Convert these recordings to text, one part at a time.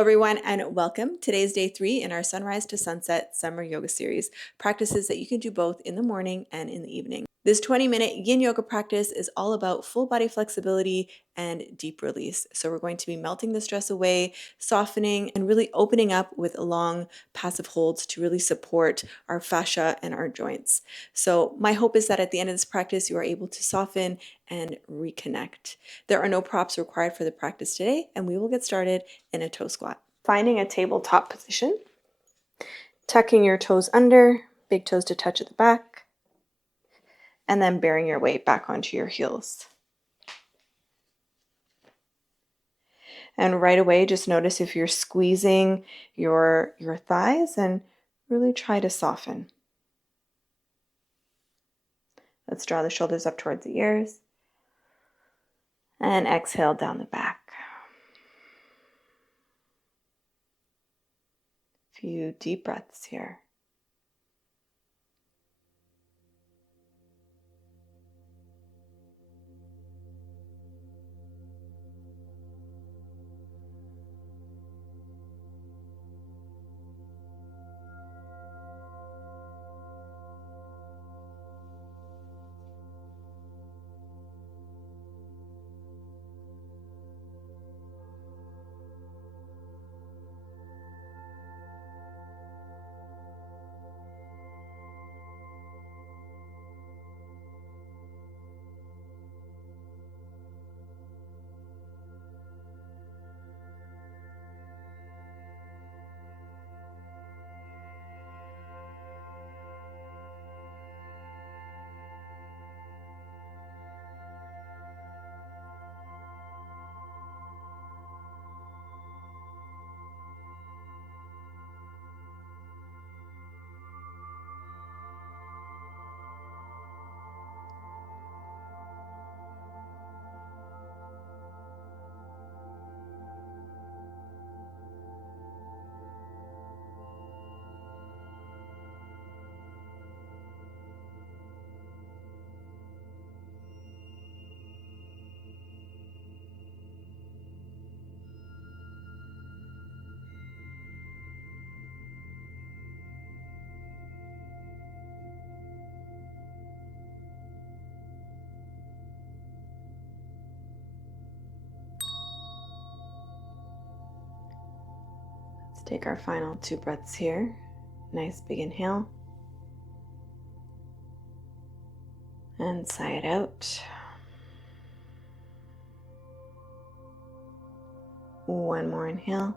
everyone, and welcome. Today's day 3 in our Sunrise to Sunset Summer Yoga Series, practices that you can do both in the morning and in the evening. This 20-minute yin yoga practice is all about full body flexibility and deep release. So we're going to be melting the stress away, softening, and really opening up with long passive holds to really support our fascia and our joints. So my hope is that at the end of this practice, you are able to soften and reconnect. There are no props required for the practice today, and we will get started in a toe squat. Finding a tabletop position, tucking your toes under, big toes to touch at the back, and then bearing your weight back onto your heels. And right away, just notice if you're squeezing your thighs and really try to soften. Let's draw the shoulders up towards the ears and exhale down the back. Few deep breaths here. Let's take our final 2 breaths here. Nice big inhale. And sigh it out. One more inhale.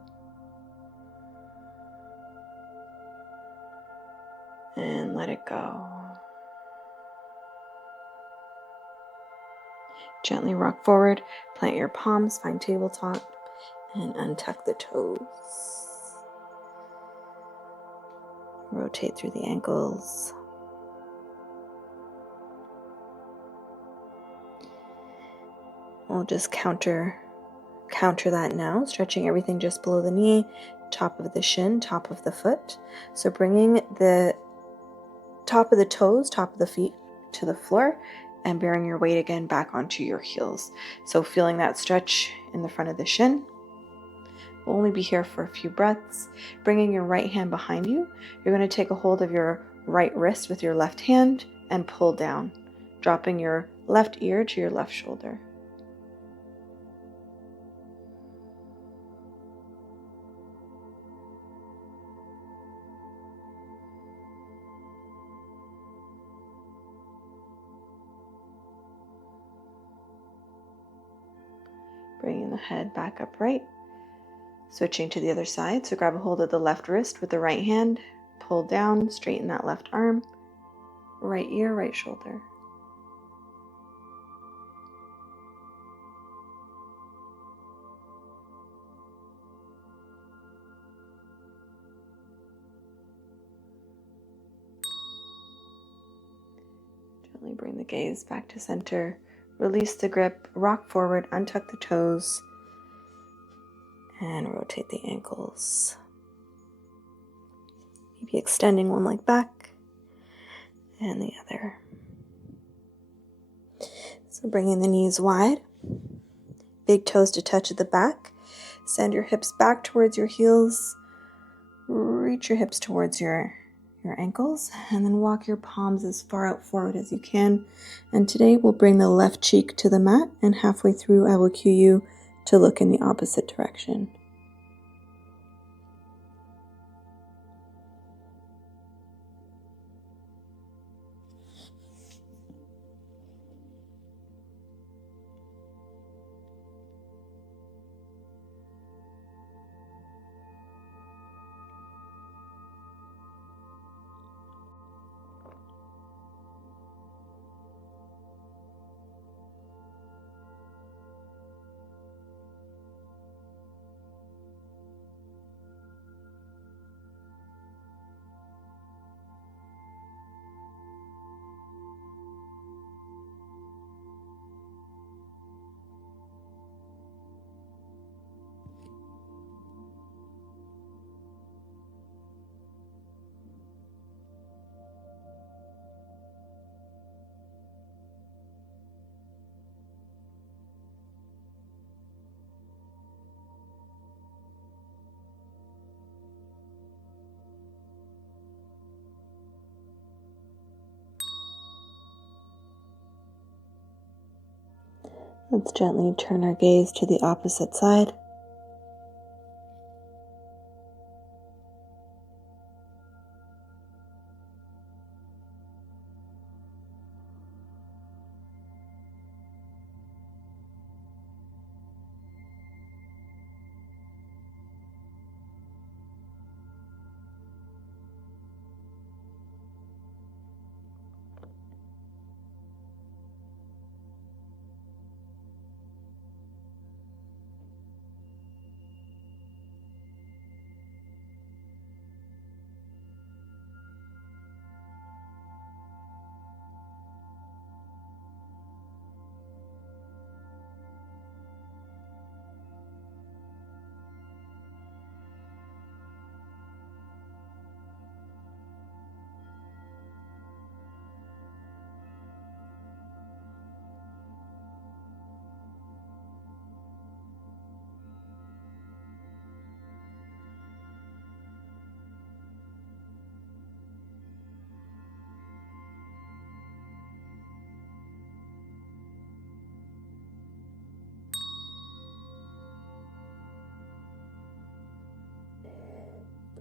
And let it go. Gently rock forward, plant your palms, find tabletop, and untuck the toes. Rotate through the ankles. We'll just counter that now, stretching everything just below the knee, top of the shin, top of the foot. So bringing the top of the toes, top of the feet to the floor, and bearing your weight again back onto your heels. So feeling that stretch in the front of the shin. We'll only be here for a few breaths. Bringing your right hand behind you, you're going to take a hold of your right wrist with your left hand and pull down, dropping your left ear to your left shoulder. Bringing the head back upright. Switching to the other side, so grab a hold of the left wrist with the right hand, pull down, straighten that left arm, right ear, right shoulder. Gently bring the gaze back to center. Release the grip, rock forward, untuck the toes, and rotate the ankles. Maybe extending one leg back and the other. So bringing the knees wide, big toes to touch at the back. Send your hips back towards your heels. Reach your hips towards your ankles, and then walk your palms as far out forward as you can. And today we'll bring the left cheek to the mat, and halfway through I will cue you to look in the opposite direction. Let's gently turn our gaze to the opposite side.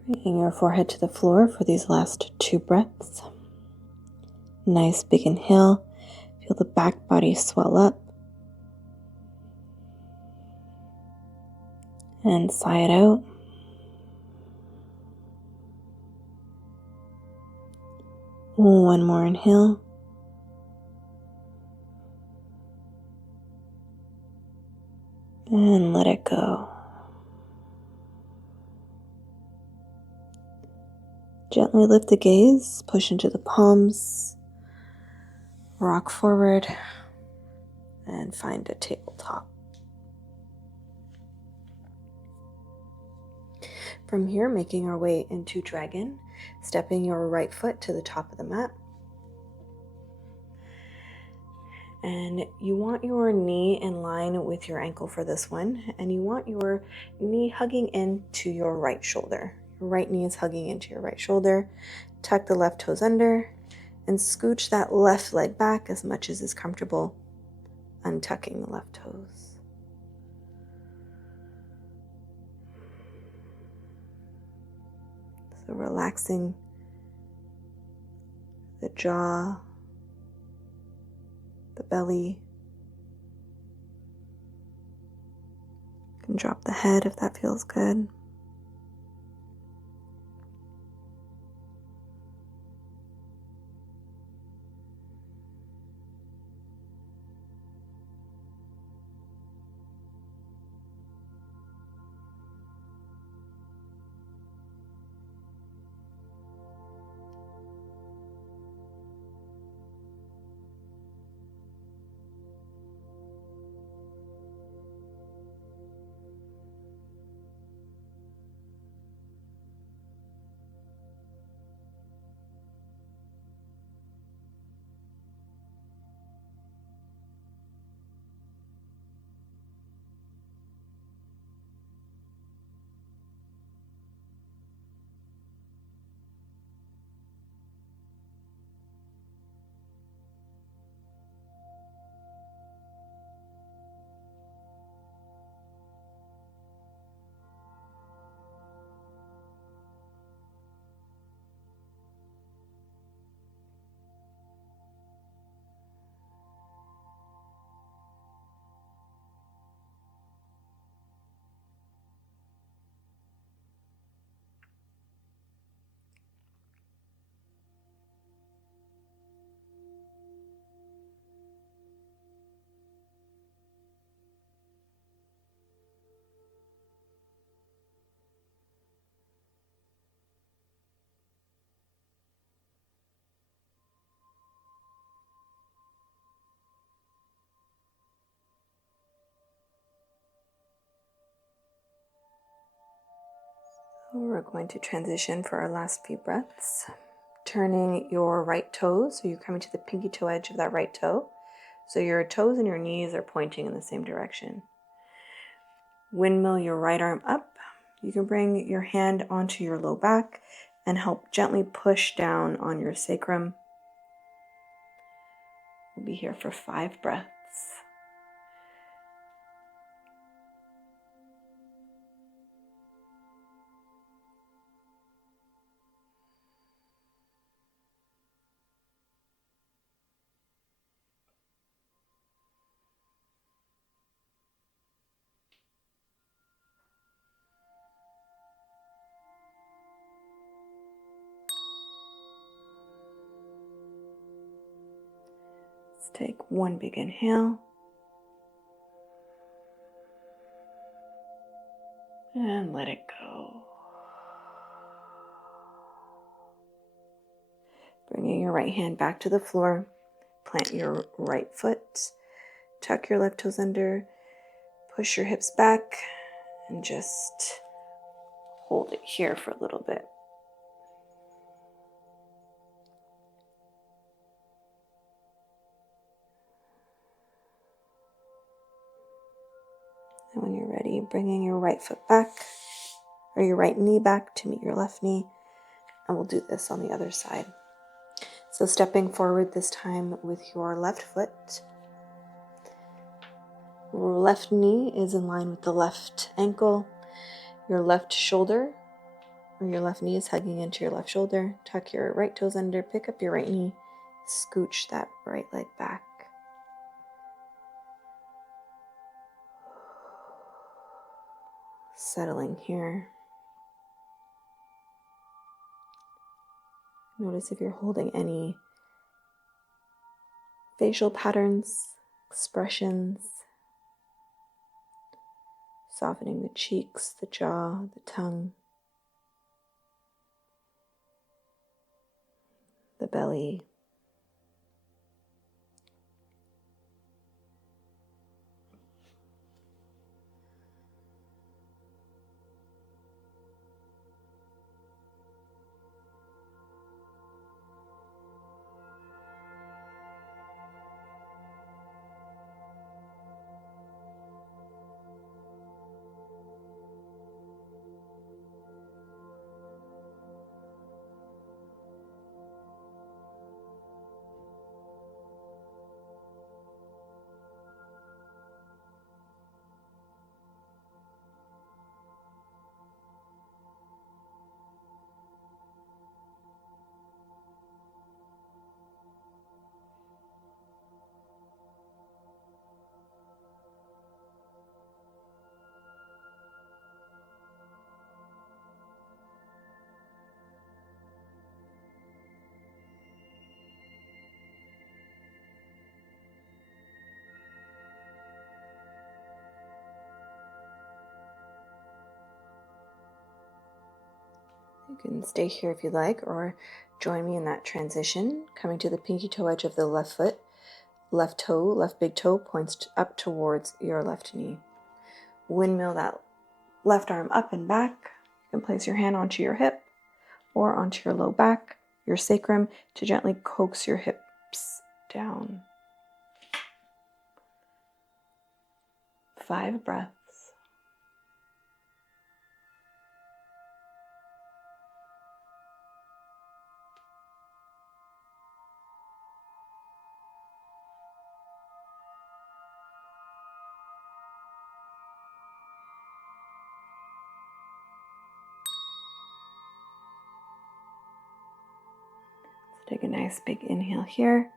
Bringing your forehead to the floor for these last 2 breaths. Nice big inhale. Feel the back body swell up. And sigh it out. One more inhale. And let it go. Gently lift the gaze, push into the palms, rock forward, and find a tabletop. From here, making our way into dragon, stepping your right foot to the top of the mat. And you want your knee in line with your ankle for this one, and you want your knee hugging into your right shoulder. Your right knee is hugging into your right shoulder. Tuck the left toes under and scooch that left leg back as much as is comfortable, untucking the left toes. So relaxing the jaw, the belly. You can drop the head if that feels good. We're going to transition for our last few breaths. Turning your right toes, so you're coming to the pinky toe edge of that right toe. So your toes and your knees are pointing in the same direction. Windmill your right arm up. You can bring your hand onto your low back and help gently push down on your sacrum. We'll be here for 5 breaths. Let's take one big inhale. And let it go. Bringing your right hand back to the floor. Plant your right foot. Tuck your left toes under. Push your hips back. And just hold it here for a little bit. And when you're ready, bringing your right foot back, or your right knee back to meet your left knee. And we'll do this on the other side. So stepping forward this time with your left foot. Your left knee is in line with the left ankle. Your left shoulder, or your left knee is hugging into your left shoulder. Tuck your right toes under, pick up your right knee, scooch that right leg back. Settling here. Notice if you're holding any facial patterns, expressions, softening the cheeks, the jaw, the tongue, the belly. You can stay here if you like, or join me in that transition, coming to the pinky toe edge of the left foot. Left toe, left big toe points up towards your left knee. Windmill that left arm up and back. You can place your hand onto your hip or onto your low back, your sacrum, to gently coax your hips down. 5 breaths. Take a nice big inhale here.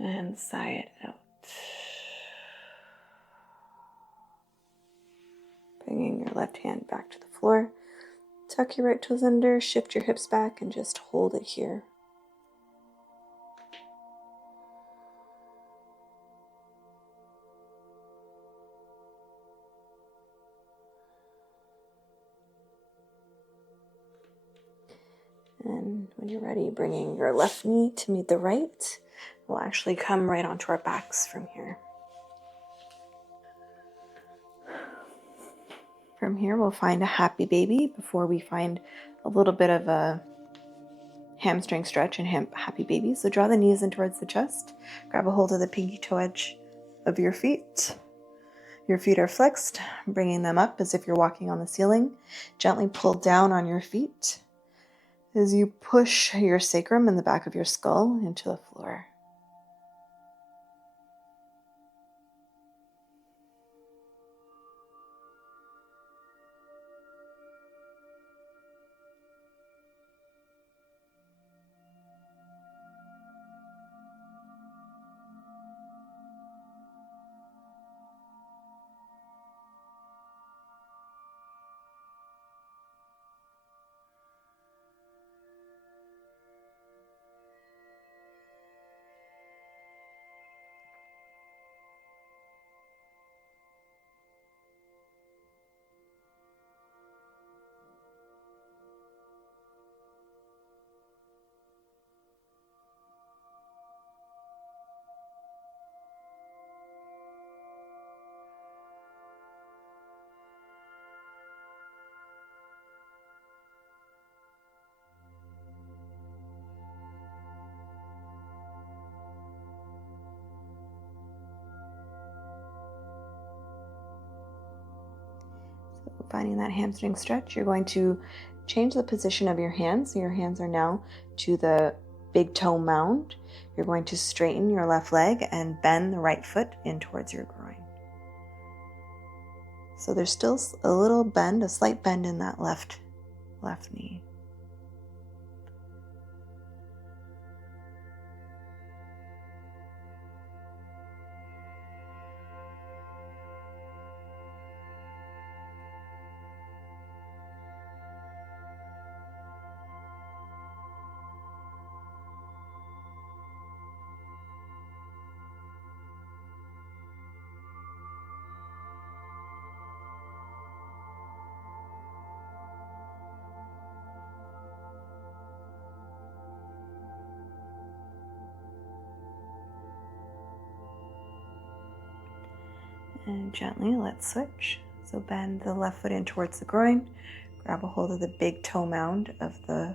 And sigh it out. Bringing your left hand back to the floor. Tuck your right toes under, shift your hips back, and just hold it here. And when you're ready, bringing your left knee to meet the right. We'll actually come right onto our backs from here. From here, we'll find a happy baby before we find a little bit of a hamstring stretch and happy baby. So draw the knees in towards the chest. Grab a hold of the pinky toe edge of your feet. Your feet are flexed, bringing them up as if you're walking on the ceiling. Gently pull down on your feet as you push your sacrum and the back of your skull into the floor. Finding that hamstring stretch, you're going to change the position of your hands. So your hands are now to the big toe mound. You're going to straighten your left leg and bend the right foot in towards your groin. So there's still a little bend, a slight bend in that left knee. And gently, let's switch. So bend the left foot in towards the groin. Grab a hold of the big toe mound of the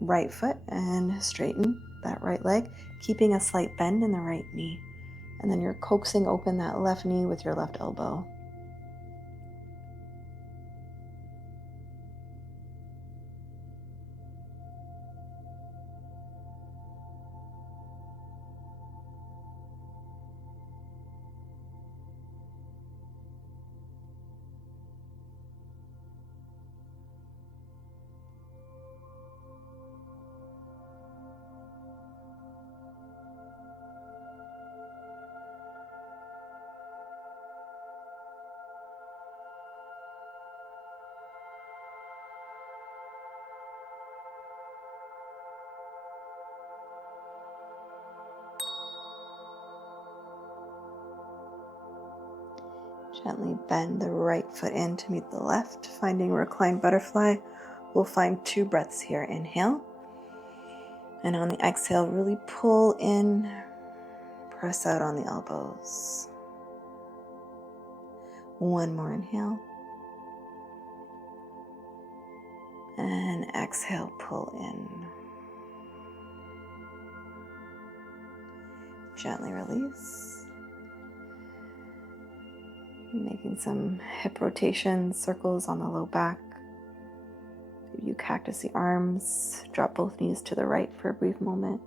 right foot and straighten that right leg, keeping a slight bend in the right knee. And then you're coaxing open that left knee with your left elbow. Gently bend the right foot in to meet the left, finding reclined butterfly. We'll find 2 breaths here. Inhale. And on the exhale, really pull in, press out on the elbows. 1 more inhale. And exhale, pull in. Gently release. Making some hip rotations, circles on the low back. You cactus the arms, drop both knees to the right for a brief moment.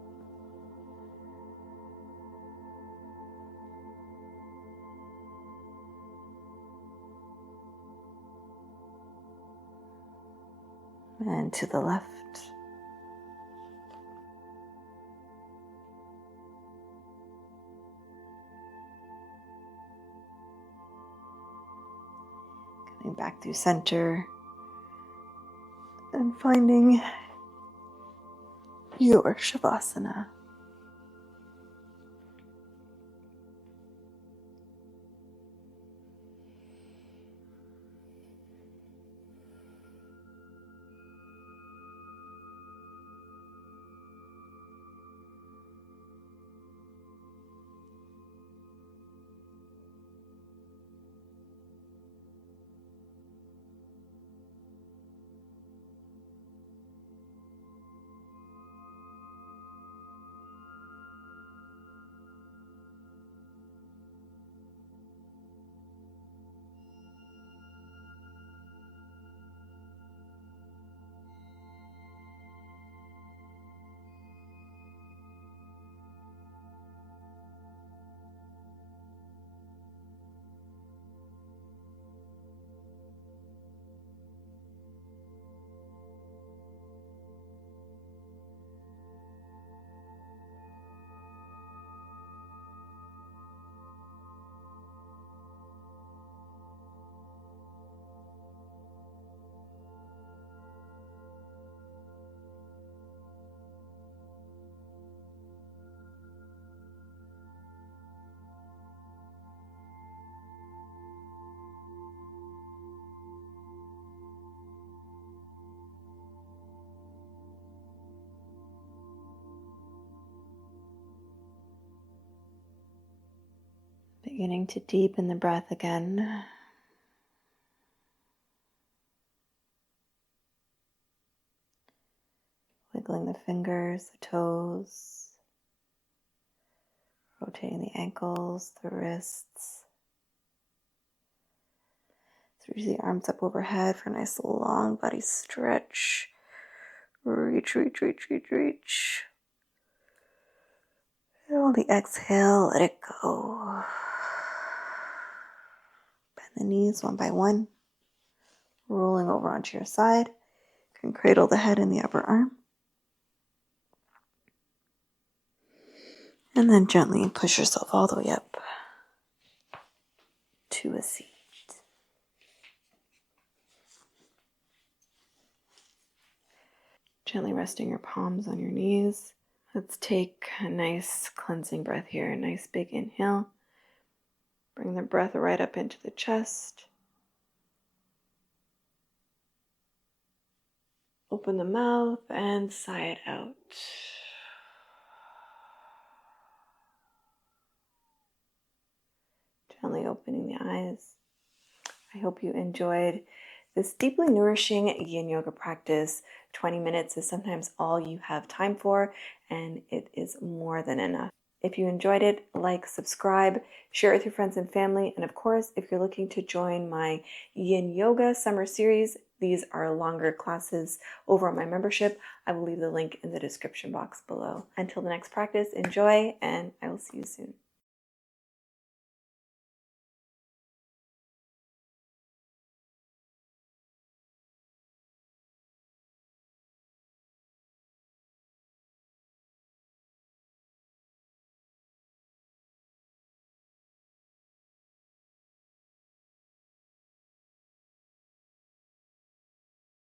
And to the left. Coming back through center. And finding your Shavasana. Beginning to deepen the breath again. Wiggling the fingers, the toes, rotating the ankles, the wrists. Reach the arms up overhead for a nice long body stretch. Reach, reach, reach, reach, reach. And on the exhale, let it go. Bend the knees one by one, rolling over onto your side. You can cradle the head in the upper arm. And then gently push yourself all the way up to a seat. Gently resting your palms on your knees. Let's take a nice cleansing breath here. A nice big inhale. Bring the breath right up into the chest. Open the mouth and sigh it out. Gently opening the eyes. I hope you enjoyed this deeply nourishing yin yoga practice. 20 minutes is sometimes all you have time for, and it is more than enough. If you enjoyed it, like, subscribe, share it with your friends and family, and of course, if you're looking to join my yin yoga summer series, these are longer classes over on my membership. I will leave the link in the description box below. Until the next practice, enjoy, and I will see you soon.